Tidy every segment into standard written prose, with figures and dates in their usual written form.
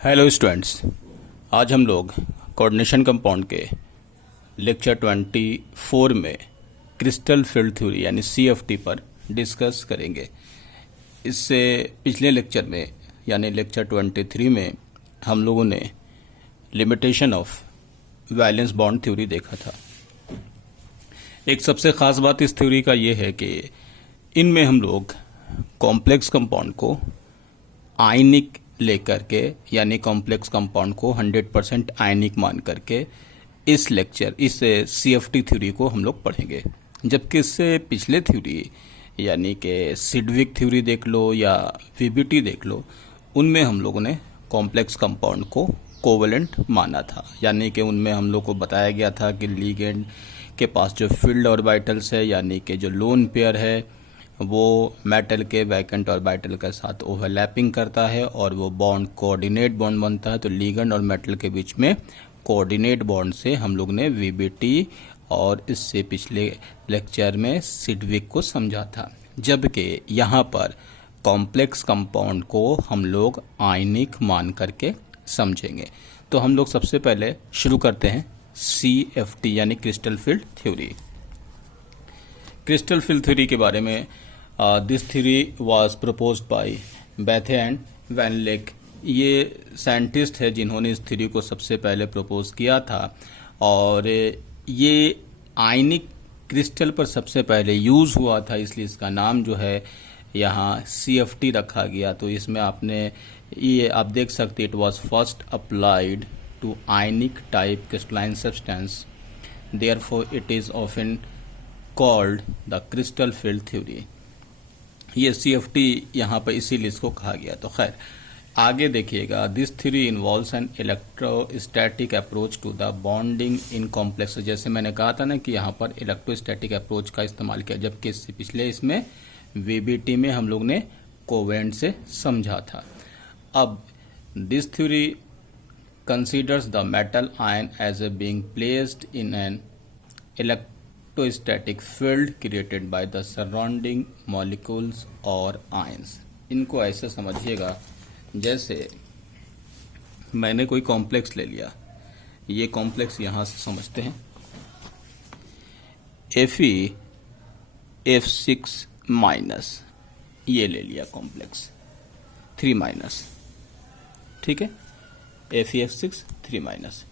Hello students, आज हम लोग कोऑर्डिनेशन कंपाउंड के लेक्चर 24 में क्रिस्टल फील्ड थ्योरी यानी सीएफटी पर डिस्कस करेंगे। इससे पिछले लेक्चर में यानी लेक्चर 23 में हम लोगों ने limitation of valence bond theory देखा था। एक सबसे ख़ास बात इस थ्योरी का ये है कि इनमें हम लोग कॉम्प्लेक्स कंपाउंड को आयनिक लेकर के यानी कॉम्प्लेक्स कंपाउंड को 100% आयनिक मान करके इस सीएफटी थ्योरी को हम लोग पढ़ेंगे। जबकि इससे पिछले थ्योरी यानी कि सिडविक थ्योरी देख लो या वीबीटी देख लो, उनमें हम लोगों ने कॉम्प्लेक्स कंपाउंड को कोवेलेंट माना था। यानी कि उनमें हम लोग को बताया गया था कि लिगेंड के पास जो फील्ड ऑर्बिटल्स है यानी कि जो लोन पेयर है वो मेटल के वैकेंट ऑर्बिटल के साथ ओवरलैपिंग करता है और वो बॉन्ड कोऑर्डिनेट बॉन्ड बनता है। तो लिगेंड और मेटल के बीच में कोऑर्डिनेट बॉन्ड से हम लोग ने वीबीटी और इससे पिछले लेक्चर में सिडविक को समझा था। जबकि यहाँ पर कॉम्प्लेक्स कंपाउंड को हम लोग आयनिक मान करके समझेंगे। तो हम लोग सबसे पहले शुरू करते हैं सीएफटी यानी crystal field theory. Crystal field theory के बारे में this theory was proposed by Bethe and Van Vleck. ये साइंटिस्ट है जिन्होंने इस थ्योरी को सबसे पहले प्रपोज किया था और ये आयनिक क्रिस्टल पर सबसे पहले यूज़ हुआ था, इसलिए इसका नाम जो है यहाँ सीएफटी रखा गया। तो इसमें आपने ये आप देख सकते, it was first applied to ionic type crystalline substance, therefore it is often called the crystal field theory. ये सीएफटी यहाँ पर इसीलिए इसको कहा गया। तो खैर आगे देखिएगा, this theory involves an electrostatic approach to the bonding in complex. जैसे मैंने कहा था ना कि यहाँ पर इलेक्ट्रोस्टैटिक अप्रोच का इस्तेमाल किया, जबकि इससे पिछले इसमें वीबीटी में हम लोग ने कोवेलेंट से समझा था। अब this theory considers the metal ion as a being placed in an electrostatic field created by the surrounding molecules or ions। इनको ऐसे समझिएगा जैसे मैंने कोई कॉम्प्लेक्स ले लिया, ये कॉम्प्लेक्स यहाँ से समझते हैं Fe(F6 माइनस), ये ले लिया कॉम्प्लेक्स 3 माइनस, ठीक है, FeF6 3 माइनस।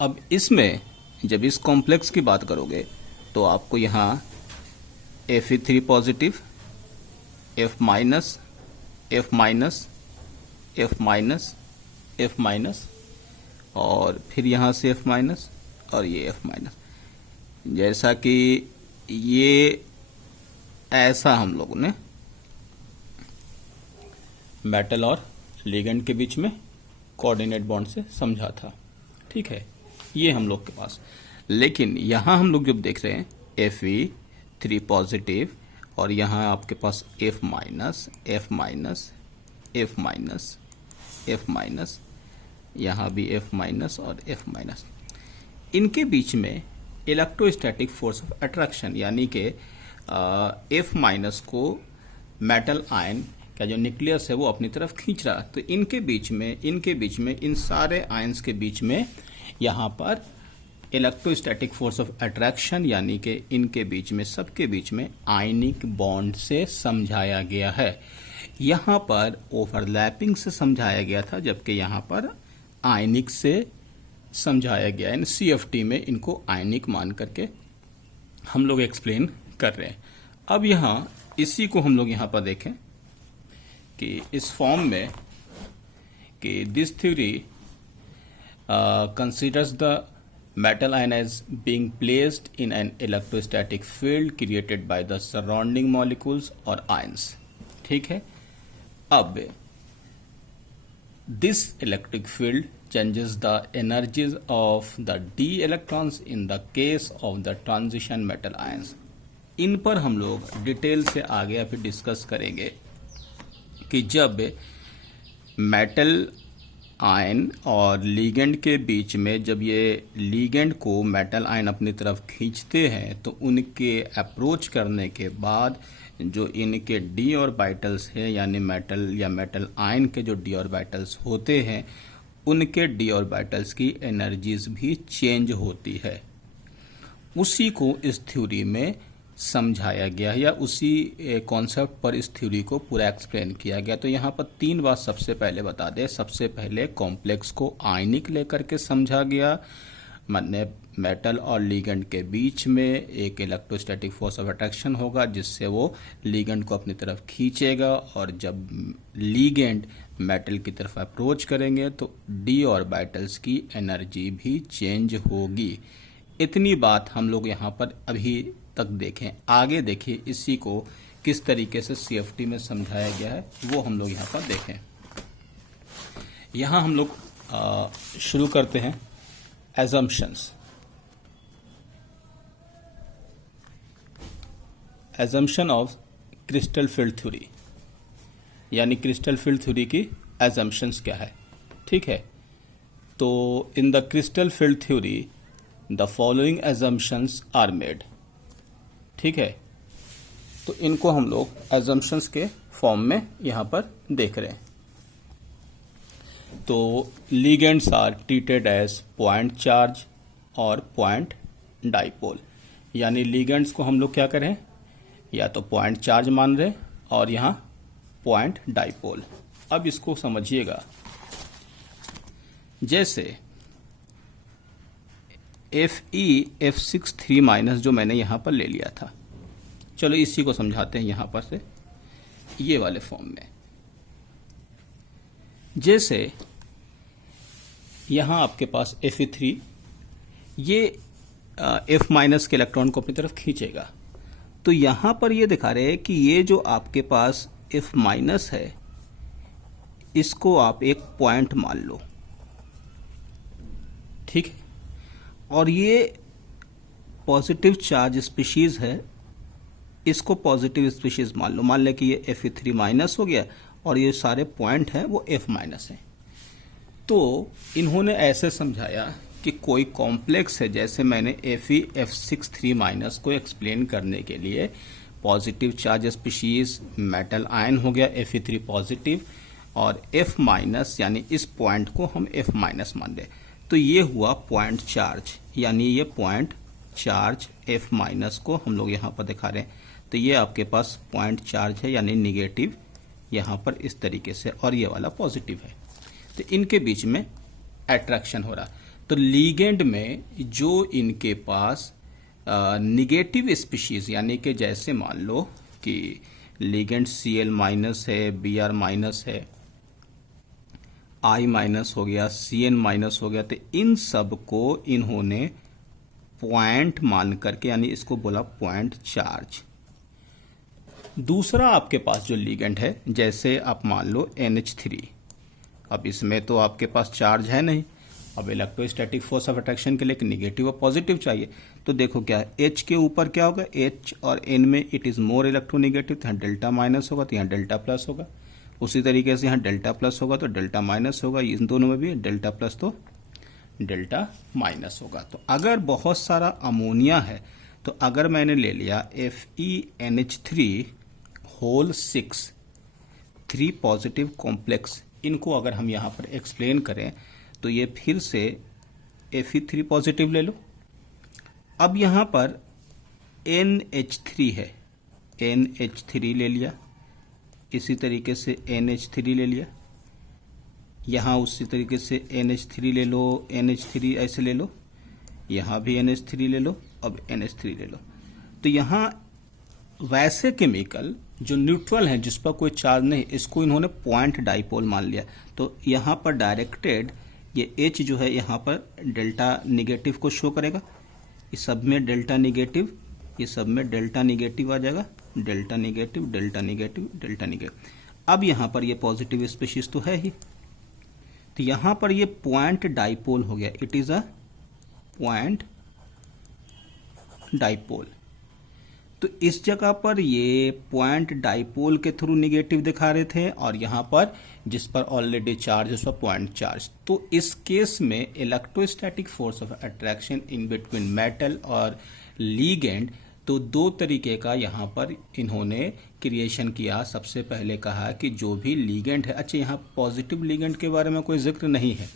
अब इसमें जब इस कॉम्प्लेक्स की बात करोगे तो आपको यहाँ Fe3 positive, F minus, F minus, F minus, F minus और फिर यहाँ से F माइनस और ये F माइनस। जैसा कि ये ऐसा हम लोगों ने मेटल और लिगेंड के बीच में कोऑर्डिनेट बॉन्ड से समझा था, ठीक है, ये हम लोग के पास। लेकिन यहाँ हम लोग जब देख रहे हैं Fe3 पॉजिटिव और यहाँ आपके पास F minus, F minus, F minus, F minus, यहाँ भी F माइनस और F माइनस, इनके बीच में इलेक्ट्रोस्टैटिक फोर्स ऑफ अट्रैक्शन यानी कि F माइनस को मेटल आयन का जो न्यूक्लियस है वो अपनी तरफ खींच रहा। तो इनके बीच में इन सारे आयंस के बीच में यहाँ पर इलेक्ट्रोस्टैटिक फोर्स ऑफ अट्रैक्शन यानी कि इनके बीच में सबके बीच में आयनिक बॉन्ड से समझाया गया है। यहाँ पर ओवरलैपिंग से समझाया गया था, जबकि यहाँ पर आयनिक से समझाया गया है। सीएफटी में इनको आयनिक मान करके हम लोग एक्सप्लेन कर रहे हैं। अब यहाँ इसी को हम लोग यहाँ पर देखें कि इस फॉर्म में कि this theory considers the metal ion as being placed in an electrostatic field created by the surrounding molecules or ions, ठीक है। अब this electric field changes the energies of the d electrons in the case of the transition metal ions। इन पर हम लोग detail से आगे फिर discuss करेंगे कि जब मेटल आयन और लिगेंड के बीच में जब ये लिगेंड को मेटल आयन अपनी तरफ खींचते हैं तो उनके अप्रोच करने के बाद जो इनके डी ऑर्बिटल्स है यानी मेटल या मेटल आयन के जो डी ऑर्बिटल्स होते हैं उनके डी ऑर्बिटल्स की एनर्जीज भी चेंज होती है। उसी को इस थ्योरी में समझाया गया या उसी कॉन्सेप्ट पर इस थ्योरी को पूरा एक्सप्लेन किया गया। तो यहाँ पर 3 बात सबसे पहले बता दें। सबसे पहले कॉम्प्लेक्स को आयनिक लेकर के समझा गया, माने मेटल और लिगेंड के बीच में एक इलेक्ट्रोस्टैटिक फोर्स ऑफ अट्रैक्शन होगा जिससे वो लिगेंड को अपनी तरफ खींचेगा, और जब लिगेंड मेटल की तरफ अप्रोच करेंगे तो डी ऑर्बिटल्स की एनर्जी भी चेंज होगी। इतनी बात हम लोग यहाँ पर अभी तक देखें। आगे देखिए इसी को किस तरीके से CFT में समझाया गया है वो हम लोग यहाँ पर देखें। यहाँ हम लोग शुरू करते हैं assumptions of crystal field theory, यानी क्रिस्टल फील्ड थ्योरी की assumptions क्या है। ठीक है, तो in the crystal field theory the following assumptions are made. ठीक है, तो इनको हम लोग assumptions के फॉर्म में यहां पर देख रहे हैं। तो ligands are treated as point charge और पॉइंट डाइपोल, यानी लिगेंड्स को हम लोग क्या करें, या तो पॉइंट चार्ज मान रहे और यहां पॉइंट डाइपोल। अब इसको समझिएगा, जैसे Fe(F6(3) जो मैंने यहां पर ले लिया था, चलो इसी को समझाते हैं यहां पर से ये वाले फॉर्म में। जैसे यहां आपके पास Fe3 ये F- के इलेक्ट्रॉन को अपनी तरफ खींचेगा, तो यहां पर ये दिखा रहे हैं कि ये जो आपके पास F- है इसको आप एक पॉइंट मान लो। ठीक है, और ये पॉजिटिव चार्ज स्पीशीज है, इसको पॉजिटिव स्पीशीज मान लो। मान लें कि ये Fe3- हो गया और ये सारे पॉइंट हैं वो F- हैं। तो इन्होंने ऐसे समझाया कि कोई कॉम्प्लेक्स है, जैसे मैंने Fe(F6(3) को एक्सप्लेन करने के लिए positive charge species metal ion हो गया Fe3 पॉजिटिव, और F- यानी इस पॉइंट को हम F- मान दें, तो ये हुआ पॉइंट चार्ज, यानी ये पॉइंट चार्ज F- को हम लोग यहाँ पर दिखा रहे हैं। तो ये आपके पास पॉइंट चार्ज है यानी निगेटिव यहाँ पर इस तरीके से, और ये वाला पॉजिटिव है। तो इनके बीच में अट्रैक्शन हो रहा। तो लिगेंड में जो इनके पास निगेटिव स्पीशीज, यानी कि जैसे मान लो कि लिगेंड Cl- है, Br- है, I- हो गया, Cn- हो गया, तो इन सब को इन्होंने पॉइंट मान करके, यानी इसको बोला पॉइंट चार्ज। दूसरा आपके पास जो लिगेंड है, जैसे आप मान लो NH3, अब इसमें तो आपके पास चार्ज है नहीं, अब इलेक्ट्रोस्टैटिक फोर्स ऑफ अट्रैक्शन के लिए निगेटिव और पॉजिटिव चाहिए। तो देखो क्या है, H के ऊपर क्या होगा, H और N में इट इज मोर इलेक्ट्रोनिगेटिव, तो यहाँ डेल्टा माइनस होगा, तो यहाँ डेल्टा प्लस होगा। उसी तरीके से यहाँ डेल्टा प्लस होगा तो डेल्टा माइनस होगा, इन दोनों में भी डेल्टा प्लस तो डेल्टा माइनस होगा। तो अगर बहुत सारा अमोनिया है, तो अगर मैंने ले लिया FeNH3 होल 6 3 पॉजिटिव कॉम्प्लेक्स, इनको अगर हम यहाँ पर एक्सप्लेन करें तो ये फिर से Fe3 पॉजिटिव ले लो। अब यहाँ पर NH3 है, NH3 ले लिया, इसी तरीके से NH3 ले लिया, यहाँ उसी तरीके से NH3 ले लो, NH3 ऐसे ले लो, यहाँ भी NH3 ले लो, अब NH3 ले लो। तो यहाँ वैसे केमिकल जो न्यूट्रल हैं, जिस पर कोई चार्ज नहीं, इसको इन्होंने पॉइंट डाइपोल मान लिया। तो यहाँ पर डायरेक्टेड ये H जो है यहाँ पर डेल्टा निगेटिव को शो करेगा, इस सब में डेल्टा निगेटिव, ये सब में डेल्टा निगेटिव आ जाएगा, delta negative, delta negative, delta negative. अब यहाँ पर ये पॉजिटिव स्पीशीज तो है ही, तो यहाँ पर ये पॉइंट डाइपोल हो गया, it is a point dipole. तो इस जगह पर ये पॉइंट डाइपोल के थ्रू निगेटिव दिखा रहे थे, और यहाँ पर जिस पर ऑलरेडी चार्ज है उस पर पॉइंट चार्ज। तो इस केस में electrostatic force of attraction in between metal और लीगेंड तो दो तरीके का यहाँ पर इन्होंने क्रिएशन किया। सबसे पहले कहा कि जो भी लिगेंड है, अच्छा यहाँ पॉजिटिव लिगेंड के बारे में कोई जिक्र नहीं है।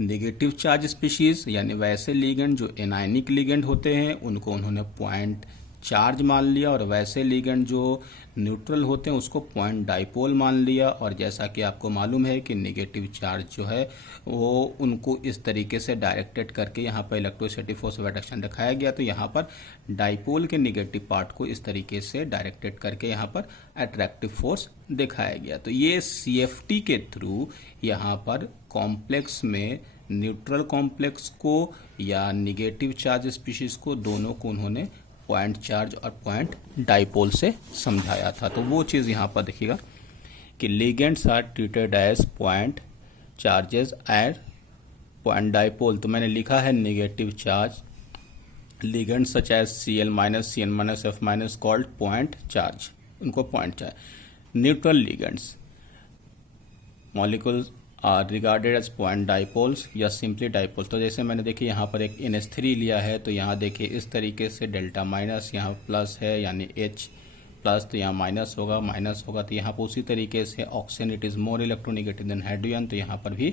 नेगेटिव चार्ज स्पीशीज यानी वैसे लिगेंड जो एनायनिक लिगेंड होते हैं उनको उन्होंने पॉइंट चार्ज मान लिया, और वैसे लिगेंड जो न्यूट्रल होते हैं उसको पॉइंट डाइपोल मान लिया। और जैसा कि आपको मालूम है कि नेगेटिव चार्ज जो है वो उनको इस तरीके से डायरेक्टेड करके यहाँ पर इलेक्ट्रोस्टैटिक फोर्स ऑफ अट्रैक्शन दिखाया गया। तो यहाँ पर डाइपोल के नेगेटिव पार्ट को इस तरीके से डायरेक्टेड करके यहाँ पर अट्रैक्टिव फोर्स दिखाया गया। तो ये CFT के थ्रू यहाँ पर कॉम्प्लेक्स में न्यूट्रल कॉम्प्लेक्स को या नेगेटिव चार्ज स्पीशीज को दोनों को उन्होंने पॉइंट चार्ज और पॉइंट डाइपोल से समझाया था। तो वो चीज़ यहाँ पर देखिएगा कि ligands are treated as point charges and point dipole. तो मैंने लिखा है negative charge ligand such as Cl-Cn-F- called point charge, उनको point charge. Neutral ligands molecules are regarded as point dipoles या सिंपली डाइपोल्स। तो जैसे मैंने देखिए यहाँ पर एक NH3 लिया है, तो यहाँ देखिए इस तरीके से डेल्टा माइनस, यहाँ प्लस है यानी H प्लस, तो यहाँ माइनस होगा। तो यहाँ पर उसी तरीके से oxygen it is more electronegative than hydrogen, तो यहाँ पर भी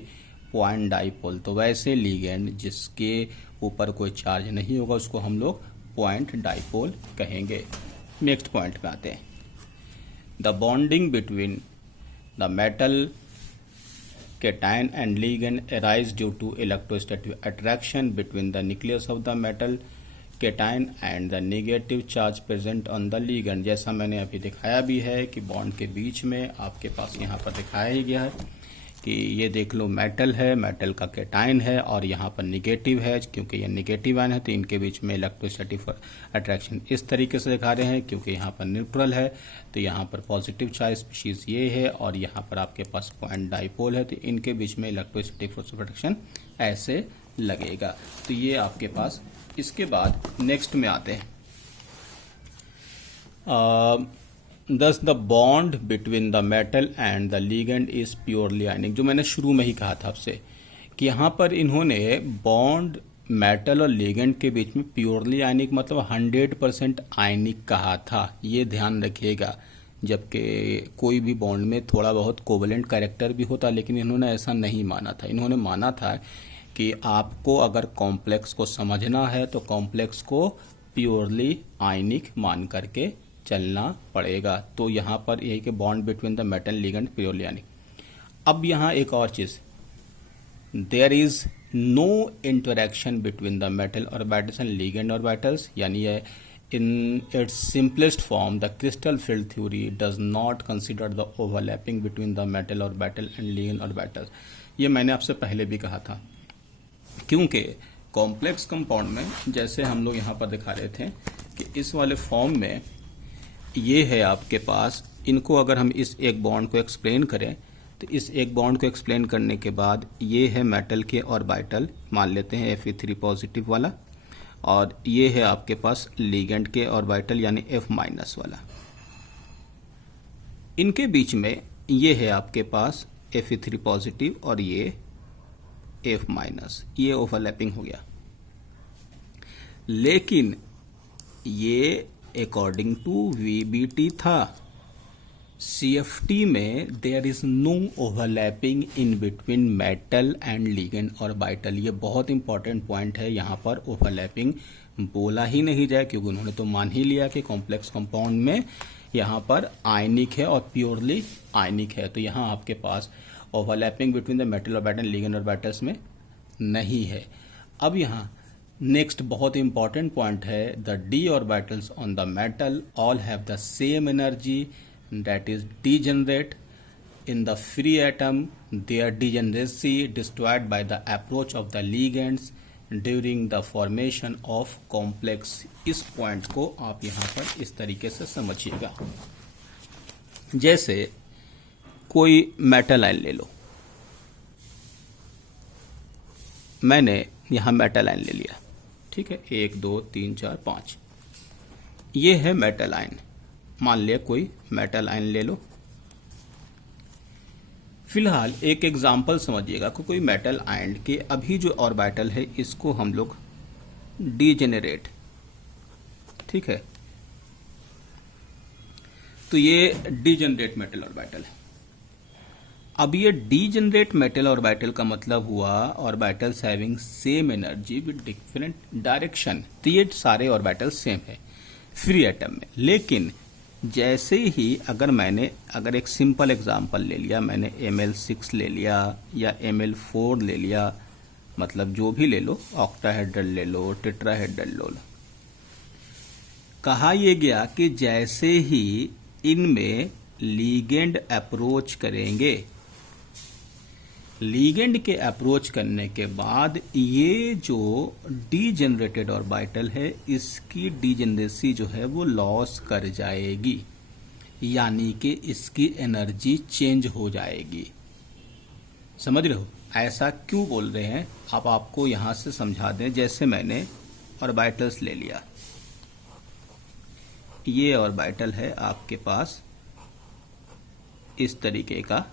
पॉइंट डाइपोल। तो वैसे लिगेंड जिसके ऊपर कोई चार्ज नहीं होगा उसको हम लोग पॉइंट डाइपोल कहेंगे। नेक्स्ट पॉइंट पे आते हैं। The bonding between the metal cation and ligand arise due to electrostatic attraction between the nucleus of the metal cation and the negative charge present on the ligand। जैसा मैंने अभी दिखाया भी है कि बॉन्ड के बीच में आपके पास यहाँ पर दिखाया ही गया है कि ये देख लो मेटल है, मेटल का कैटाइन है और यहाँ पर निगेटिव है। क्योंकि ये निगेटिव आयन है तो इनके बीच में इलेक्ट्रोस्टैटिक अट्रैक्शन इस तरीके से दिखा रहे हैं। क्योंकि यहाँ पर न्यूट्रल है तो यहाँ पर पॉजिटिव चार्ज स्पीशीज ये है और यहाँ पर आपके पास पॉइंट डाइपोल है, तो इनके बीच में इलेक्ट्रोस्टैटिक फोर्स ऑफ अट्रैक्शन ऐसे लगेगा। तो ये आपके पास, इसके बाद नेक्स्ट में आते हैं। Thus the bond between the metal and the ligand is purely ionic। जो मैंने शुरू में ही कहा था आपसे कि यहाँ पर इन्होंने बॉन्ड मेटल और लिगेंड के बीच में प्योरली आयनिक मतलब 100% आयनिक कहा था। ये ध्यान रखिएगा, जबकि कोई भी बॉन्ड में थोड़ा बहुत कोवेलेंट कैरेक्टर भी होता, लेकिन इन्होंने ऐसा नहीं माना था। इन्होंने माना था कि आपको अगर कॉम्प्लेक्स को समझना है तो कॉम्प्लेक्स को प्योरली आयनिक मान करके चलना पड़ेगा। तो यहाँ पर यही कि bond between the metal ligand purely ionic. अब यहाँ एक और चीज, there is no interaction between the metal orbitals and ligand orbitals, यानी in its simplest form the crystal field theory does not consider the overlapping between the metal orbital and ligand orbitals. ये मैंने आपसे पहले भी कहा था, क्योंकि complex compound में जैसे हम लोग यहाँ पर दिखा रहे थे कि इस वाले फॉर्म में ये है आपके पास, इनको अगर हम इस एक बॉन्ड को एक्सप्लेन करें तो इस एक बॉन्ड को एक्सप्लेन करने के बाद ये है मेटल के ऑर्बिटल मान लेते हैं Fe3 पॉजिटिव वाला, और ये है आपके पास लिगेंड के ऑर्बिटल यानी F- वाला। इनके बीच में ये है आपके पास Fe3 पॉजिटिव और ये F-, ये ओवरलैपिंग हो गया। लेकिन ये अकॉर्डिंग टू VBT था, CFT में there is no overlapping in between metal and ligand orbital. ये बहुत इंपॉर्टेंट पॉइंट है, यहाँ पर ओवरलैपिंग बोला ही नहीं जाए, क्योंकि उन्होंने तो मान ही लिया कि कॉम्प्लेक्स कंपाउंड में यहाँ पर आयनिक है और प्योरली आयनिक है। तो यहाँ आपके पास overlapping between the metal orbital and ligand orbitals में नहीं है। अब यहाँ नेक्स्ट बहुत इंपॉर्टेंट पॉइंट है, the D orbitals on the metal all have the same energy that is degenerate in the free atom, their degeneracy destroyed by the approach of the ligands during the formation of complex। इस point को आप यहाँ पर इस तरीके से समझिएगा, जैसे कोई मेटल आयन ले लो, मैंने यहाँ मेटल आयन ले लिया, ठीक है, 1 2 3 4 5, ये है मेटल आयन। मान लिया कोई मेटल आयन ले लो। फिलहाल एक एग्जांपल समझिएगा कि कोई मेटल आयन के अभी जो ऑर्बिटल है इसको हम लोग डीजेनरेट ठीक है। तो ये डीजनरेट मेटल ऑर्बिटल है। अब ये डीजनरेट मेटल ऑर्बिटल का मतलब हुआ orbitals having same energy with different direction. तो ये सारे ऑर्बिटल सेम है फ्री एटम में। लेकिन जैसे ही अगर एक सिंपल एग्जांपल ले लिया, मैंने Ml6 ले लिया या Ml4 ले लिया, मतलब जो भी ले लो, ऑक्टाहेड्रल ले लो, टेट्राहेड्रल ले लो, कहा यह गया कि जैसे ही इनमें लीगेंड अप्रोच करेंगे, लीगेंड के अप्रोच करने के बाद ये जो डीजेनरेटेड ऑर्बिटल है, इसकी डीजेनरेसी जो है वो लॉस कर जाएगी, यानी कि इसकी एनर्जी चेंज हो जाएगी। समझ रहे हो? ऐसा क्यों बोल रहे हैं आप, आपको यहां से समझा दें। जैसे मैंने ऑर्बिटल्स ले लिया, ये ऑर्बिटल है आपके पास इस तरीके का,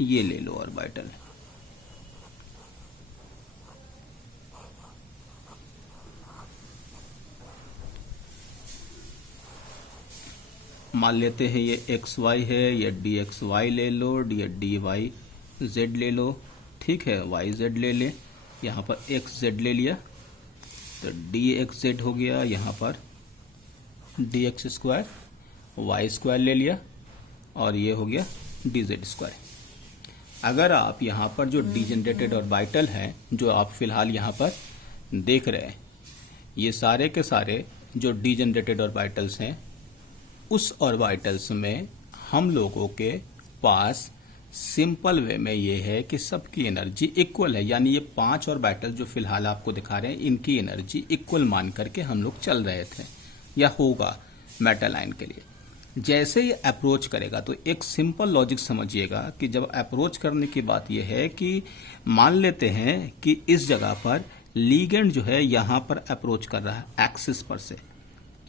ये ले लो ऑर्बिटल। मान लेते हैं ये XY है, ये DXY ले लो, ये DYZ ले लो, ठीक है, YZ ले ले, यहाँ पर XZ ले लिया तो DXZ हो गया, यहाँ पर DX स्क्वायर, Y स्क्वायर ले लिया और ये हो गया DZ स्क्वायर। अगर आप यहाँ पर जो डीजेनरेटेड ऑर्बिटल है, जो आप फिलहाल यहाँ पर देख रहे हैं, ये सारे के सारे जो डीजेनरेटेड ऑर्बिटल्स हैं, उस ऑर्बिटल्स में हम लोगों के पास सिंपल वे में ये है कि सबकी एनर्जी इक्वल है। यानी ये 5 ऑर्बिटल जो फिलहाल आपको दिखा रहे हैं, इनकी एनर्जी इक्वल मान करके हम लोग चल रहे थे, या होगा मेटल आयन के लिए। जैसे ये अप्रोच करेगा तो एक सिंपल लॉजिक समझिएगा कि जब अप्रोच करने की बात यह है कि मान लेते हैं कि इस जगह पर लीगेंड जो है यहां पर अप्रोच कर रहा है एक्सिस पर से,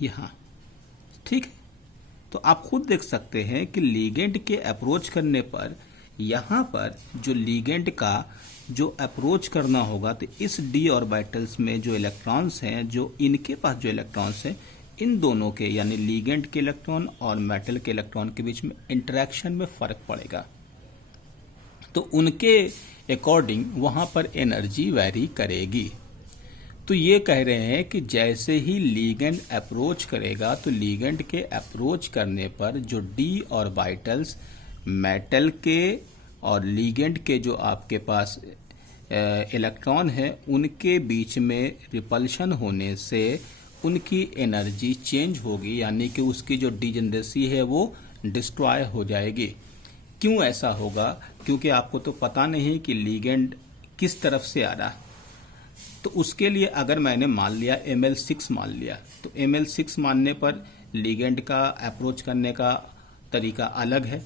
यहां, ठीक है। तो आप खुद देख सकते हैं कि लीगेंड के अप्रोच करने पर यहां पर जो लीगेंड का जो अप्रोच करना होगा, तो इस डी ऑर्बिटल्स में जो इलेक्ट्रॉन्स हैं, जो इनके पास जो इलेक्ट्रॉन्स हैं, इन दोनों के यानी लीगेंड के इलेक्ट्रॉन और मेटल के इलेक्ट्रॉन के बीच में इंटरेक्शन में फर्क पड़ेगा, तो उनके अकॉर्डिंग वहां पर एनर्जी वेरी करेगी। तो ये कह रहे हैं कि जैसे ही लीगेंड अप्रोच करेगा, तो लीगेंड के अप्रोच करने पर जो डी ऑर्बिटल्स मेटल के और लीगेंड के जो आपके पास इलेक्ट्रॉन है, उनके बीच में रिपल्शन होने से उनकी एनर्जी चेंज होगी, यानी कि उसकी जो डीजेनरेसी है वो डिस्ट्रॉय हो जाएगी। क्यों ऐसा होगा? क्योंकि आपको तो पता नहीं कि लीगेंड किस तरफ से आ रहा है। तो उसके लिए अगर मैंने मान लिया Ml6 मान लिया, तो Ml6 मानने पर लीगेंड का अप्रोच करने का तरीका अलग है,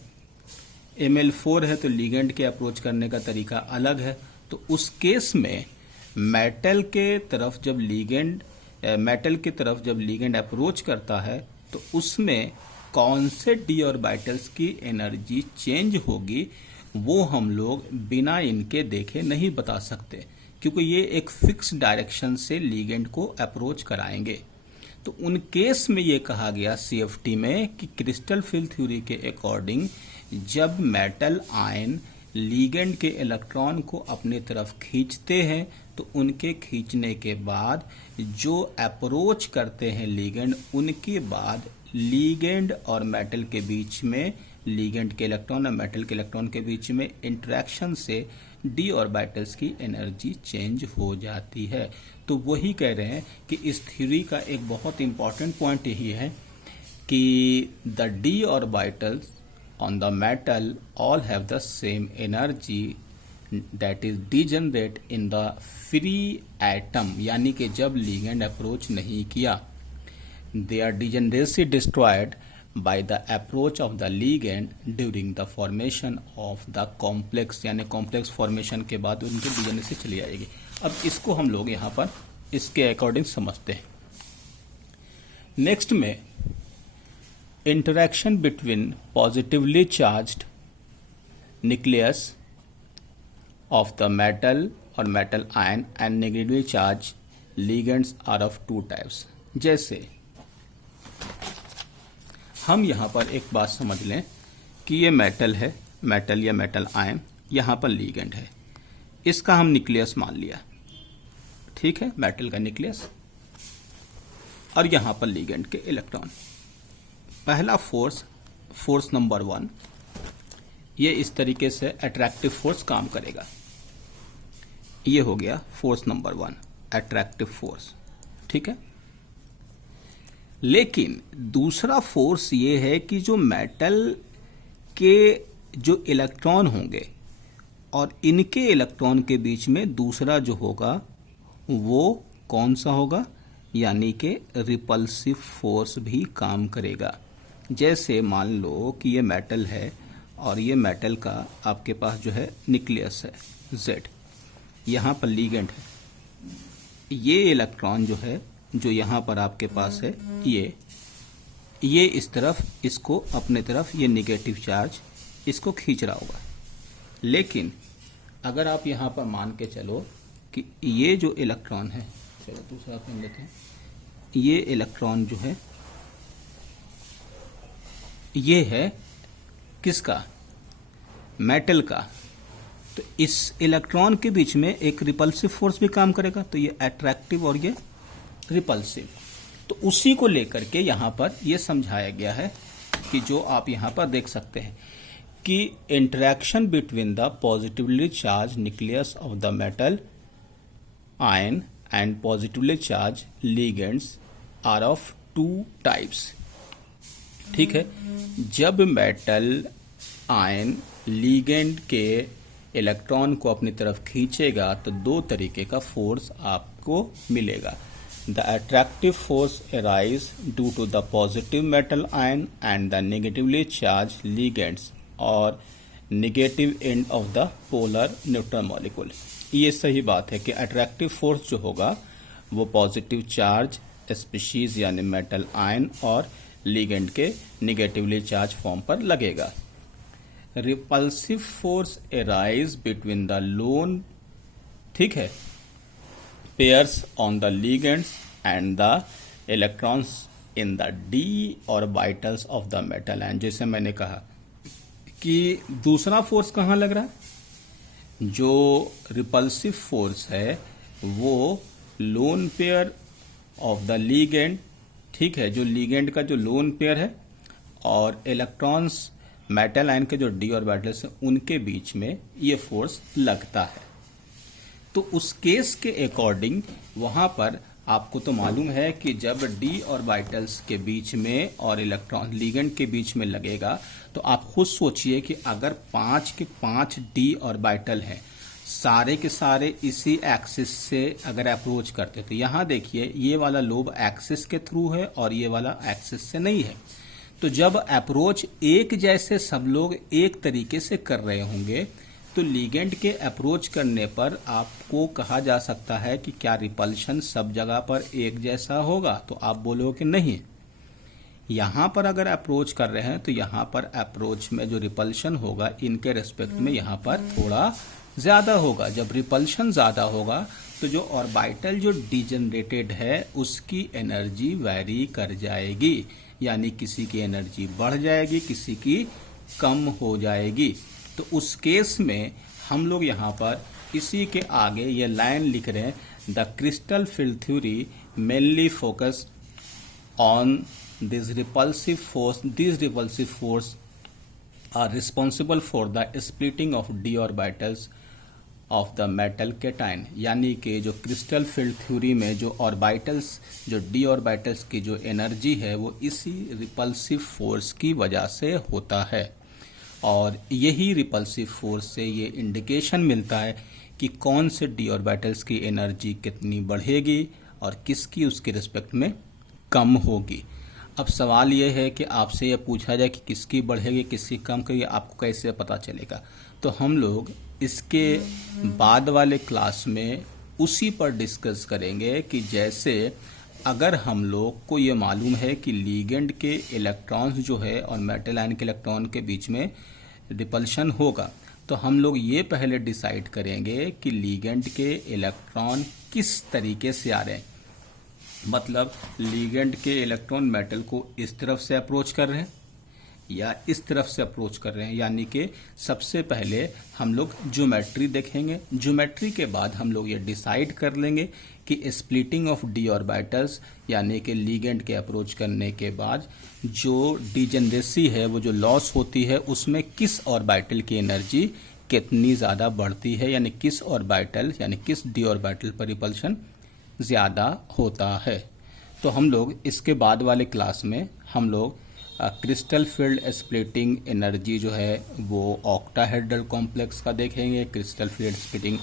Ml4 है तो लीगेंड के अप्रोच करने का तरीका अलग है। तो उस केस में मेटल की तरफ जब लीगेंड अप्रोच करता है, तो उसमें कौन से डी ऑर्बिटल्स की एनर्जी चेंज होगी वो हम लोग बिना इनके देखे नहीं बता सकते, क्योंकि ये एक फिक्स डायरेक्शन से लीगेंड को अप्रोच कराएंगे। तो उन केस में ये कहा गया CFT में कि क्रिस्टल फील्ड थ्योरी के अकॉर्डिंग जब मेटल आयन लीगेंड के इलेक्ट्रॉन को अपनी तरफ खींचते हैं, तो उनके खींचने के बाद जो अप्रोच करते हैं लीगेंड, उनके बाद लीगेंड और मेटल के बीच में, लीगेंड के इलेक्ट्रॉन और मेटल के इलेक्ट्रॉन के बीच में इंटरेक्शन से डी ऑर्बिटल्स की एनर्जी चेंज हो जाती है। तो वही कह रहे हैं कि इस थ्योरी का एक बहुत इंपॉर्टेंट पॉइंट यही है कि the D orbitals on the metal all have the same energy that is degenerate in the free atom, यानी कि जब लीगेंड अप्रोच नहीं किया, their degeneracy destroyed by the approach of the ligand during the formation of the complex, यानी complex formation के बाद उनकी degeneracy चली जाएगी। अब इसको हम लोग यहाँ पर इसके अकॉर्डिंग समझते हैं। नेक्स्ट में interaction between positively charged nucleus of the metal or metal ion and negatively charged ligands are of two types। जैसे हम यहाँ पर एक बात समझ लें कि ये मेटल है, मेटल या मेटल आयन, यहाँ पर लीगेंड है, इसका हम न्यूक्लियस मान लिया, ठीक है, मेटल का न्यूक्लियस, और यहाँ पर लीगेंड के इलेक्ट्रॉन। पहला फोर्स, फोर्स नंबर 1, ये इस तरीके से अट्रैक्टिव फोर्स काम करेगा। ये हो गया फोर्स नंबर 1, अट्रैक्टिव फोर्स, ठीक है। लेकिन दूसरा फोर्स ये है कि जो मेटल के जो इलेक्ट्रॉन होंगे और इनके इलेक्ट्रॉन के बीच में दूसरा जो होगा वो कौन सा होगा, यानी कि रिपल्सिव फोर्स भी काम करेगा। जैसे मान लो कि ये मेटल है और ये मेटल का आपके पास जो है न्यूक्लियस है Z, यहाँ पर लीगेंड है, ये इलेक्ट्रॉन जो है जो यहाँ पर आपके पास है ये इस तरफ इसको अपने तरफ ये नेगेटिव चार्ज इसको खींच रहा होगा। लेकिन अगर आप यहाँ पर मान के चलो कि ये जो इलेक्ट्रॉन है, चलो दूसरा पेन लेते हैं, ये इलेक्ट्रॉन जो है ये है किसका, मेटल का, तो इस इलेक्ट्रॉन के बीच में एक रिपल्सिव फोर्स भी काम करेगा, तो ये अट्रैक्टिव और ये रिपल्सिव। तो उसी को लेकर के यहाँ पर ये समझाया गया है कि जो आप यहाँ पर देख सकते हैं कि interaction between the positively charge nucleus of the metal ion and positively charge ligands are of two types, ठीक है। जब मेटल आयन लिगेंड के इलेक्ट्रॉन को अपनी तरफ खींचेगा तो दो तरीके का फोर्स आपको मिलेगा। The attractive force arise due to the positive metal ion and the negatively charge ligands और negative end of the polar neutral molecule. ये सही बात है कि अट्रैक्टिव फोर्स जो होगा वो पॉजिटिव चार्ज स्पीशीज यानी मेटल आयन और लिगेंड के नेगेटिवली चार्ज फॉर्म पर लगेगा। Repulsive force arise between the loan, ठीक है, pairs on the ligands and the electrons in the D orbitals of the metal ion. जैसे मैंने कहा कि दूसरा फोर्स कहाँ लग रहा है, जो रिपल्सिव फोर्स है वो lone pair of the ligand, ठीक है, जो लिगेंड का जो लोन पेयर है और इलेक्ट्रॉन्स मेटल आयन के जो डी ऑर्बिटल्स हैं उनके बीच में ये फोर्स लगता है। तो उस केस के अकॉर्डिंग वहां पर आपको तो मालूम है कि जब डी ऑर्बिटल्स के बीच में और इलेक्ट्रॉन लिगेंड के बीच में लगेगा तो आप खुद सोचिए कि अगर 5 के 5 डी ऑर्बिटल हैं, सारे के सारे इसी एक्सिस से अगर अप्रोच करते तो यहाँ देखिए ये वाला लोब एक्सिस के थ्रू है और ये वाला एक्सिस से नहीं है। तो जब अप्रोच एक जैसे सब लोग एक तरीके से कर रहे होंगे तो लिगेंड के अप्रोच करने पर आपको कहा जा सकता है कि क्या रिपल्शन सब जगह पर एक जैसा होगा, तो आप बोलोगे नहीं। यहाँ पर अगर अप्रोच कर रहे हैं तो यहाँ पर अप्रोच में जो रिपल्शन होगा इनके रेस्पेक्ट में यहाँ पर थोड़ा ज्यादा होगा। जब रिपल्शन ज्यादा होगा तो जो ऑर्बिटल जो डिजनरेटेड है उसकी एनर्जी वैरी कर जाएगी, यानी किसी की एनर्जी बढ़ जाएगी, किसी की कम हो जाएगी। तो उस केस में हम लोग यहाँ पर इसी के आगे ये लाइन लिख रहे हैं, the crystal field theory mainly focus on this repulsive force are responsible for the splitting of d orbitals of the metal cation. यानी कि जो क्रिस्टल फील्ड थ्योरी में जो ऑर्बिटल्स, जो डी ऑर्बिटल्स की जो एनर्जी है वो इसी रिपल्सिव फोर्स की वजह से होता है, और यही रिपल्सिव फोर्स से ये इंडिकेशन मिलता है कि कौन से डी ऑर्बिटल्स की एनर्जी कितनी बढ़ेगी और किसकी उसके रिस्पेक्ट में कम होगी। अब सवाल ये है कि आपसे ये पूछा जाए कि किसकी बढ़ेगी किसकी कम करेगी, आपको कैसे पता चलेगा। तो हम लोग इसके बाद वाले क्लास में उसी पर डिस्कस करेंगे कि जैसे अगर हम लोग को ये मालूम है कि लिगेंड के इलेक्ट्रॉन्स जो है और मेटल आयन के इलेक्ट्रॉन के बीच में रिपल्शन होगा, तो हम लोग ये पहले डिसाइड करेंगे कि लिगेंड के इलेक्ट्रॉन किस तरीके से आ रहे हैं। मतलब लिगेंड के इलेक्ट्रॉन मेटल को इस तरफ से अप्रोच कर रहे हैं या इस तरफ से अप्रोच कर रहे हैं। यानी कि सबसे पहले हम लोग ज्योमेट्री देखेंगे, ज्योमेट्री के बाद हम लोग ये डिसाइड कर लेंगे कि स्प्लिटिंग ऑफ डी ऑर्बिटल्स यानी कि लिगेंड के अप्रोच करने के बाद जो डिजेनरेसी है, वो जो लॉस होती है, उसमें किस ऑर्बिटल की एनर्जी कितनी ज़्यादा बढ़ती है, यानी किस ऑर्बिटल यानी किस डी ऑर्बिटल पर रिपल्शन ज़्यादा होता है। तो हम लोग इसके बाद वाले क्लास में हम लोग क्रिस्टल फील्ड स्प्लिटिंग एनर्जी जो है वो ऑक्टाहेड्रल कॉम्प्लेक्स का देखेंगे, crystal field splitting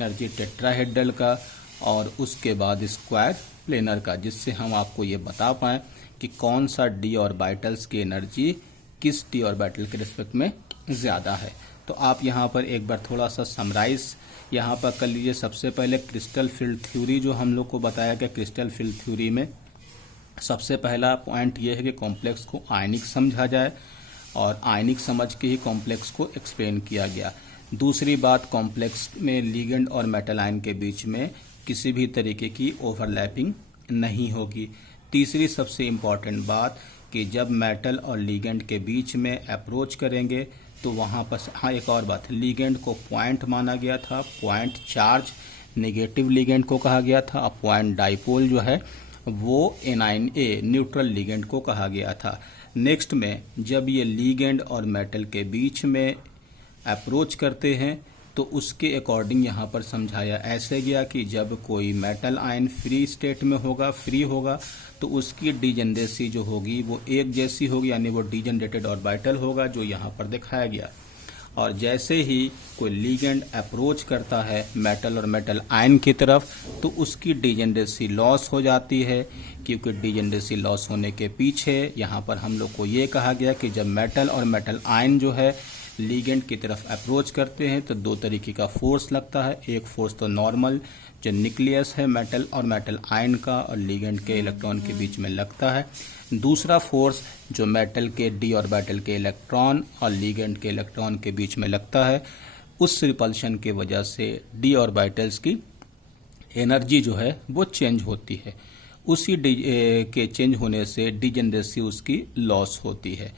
energy tetrahedral का, और उसके बाद स्क्वायर प्लेनर का, जिससे हम आपको ये बता पाएँ कि कौन सा डी ऑर्बिटल्स की एनर्जी किस डी ऑर्बिटल के रिस्पेक्ट में ज़्यादा है। तो आप यहाँ पर एक बार थोड़ा सा समराइज यहाँ पर कर लीजिए। सबसे पहले क्रिस्टल फील्ड थ्योरी जो हम लोग को बताया गया, क्रिस्टल फील्ड थ्योरी में सबसे पहला पॉइंट ये है कि कॉम्प्लेक्स को आयनिक समझा जाए और आयनिक समझ के ही कॉम्प्लेक्स को एक्सप्लेन किया गया। दूसरी बात, कॉम्प्लेक्स में लिगेंड और मेटल आयन के बीच में किसी भी तरीके की ओवरलैपिंग नहीं होगी। तीसरी सबसे इम्पॉर्टेंट बात कि जब मेटल और लिगेंड के बीच में अप्रोच करेंगे तो वहाँ पर, हाँ एक और बात, लिगेंड को पॉइंट माना गया था, पॉइंट चार्ज नेगेटिव लिगेंड को कहा गया था, और पॉइंट डाइपोल जो है वो एनाइन न्यूट्रल लिगेंड को कहा गया था। नेक्स्ट में जब ये लिगेंड और मेटल के बीच में अप्रोच करते हैं तो उसके अकॉर्डिंग यहाँ पर समझाया ऐसे गया कि जब कोई मेटल आयन फ्री स्टेट में होगा, फ्री होगा, तो उसकी डिजेनरेसी जो होगी वो एक जैसी होगी, यानी वो डिजेनरेटेड ऑर्बिटल होगा, जो यहाँ पर दिखाया गया। और जैसे ही कोई लिगेंड अप्रोच करता है मेटल और मेटल आयन की तरफ तो उसकी डिजेनरेसी लॉस हो जाती है, क्योंकि डिजेनरेसी लॉस होने के पीछे यहाँ पर हम लोग को ये कहा गया कि जब मेटल और मेटल आयन जो है लिगेंड की तरफ अप्रोच करते हैं तो दो तरीके का फोर्स लगता है। एक फोर्स तो नॉर्मल जो न्यूक्लियस है मेटल और मेटल आयन का और लिगेंड के इलेक्ट्रॉन के बीच में लगता है। दूसरा फोर्स जो मेटल के डी ऑर्बिटल के इलेक्ट्रॉन और लिगेंड के इलेक्ट्रॉन के बीच में लगता है, उस रिपल्शन की वजह से डी ऑर्बिटल्स की एनर्जी जो है वो चेंज होती है। उसी के चेंज होने से डिजेनरेसी उसकी लॉस होती है।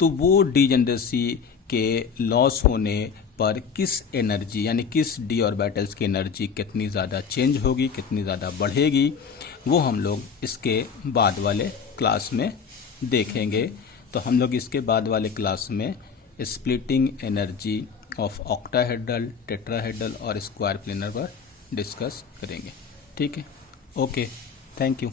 तो वो डिजेनरेसी के लॉस होने पर किस एनर्जी यानी किस डी ऑर्बिटल्स की एनर्जी कितनी ज़्यादा चेंज होगी, कितनी ज़्यादा बढ़ेगी, वो हम लोग इसके बाद वाले क्लास में देखेंगे। तो हम लोग इसके बाद वाले क्लास में splitting energy of octahedral, tetrahedral और स्क्वायर प्लेनर पर डिस्कस करेंगे। ठीक है, ओके, थैंक यू।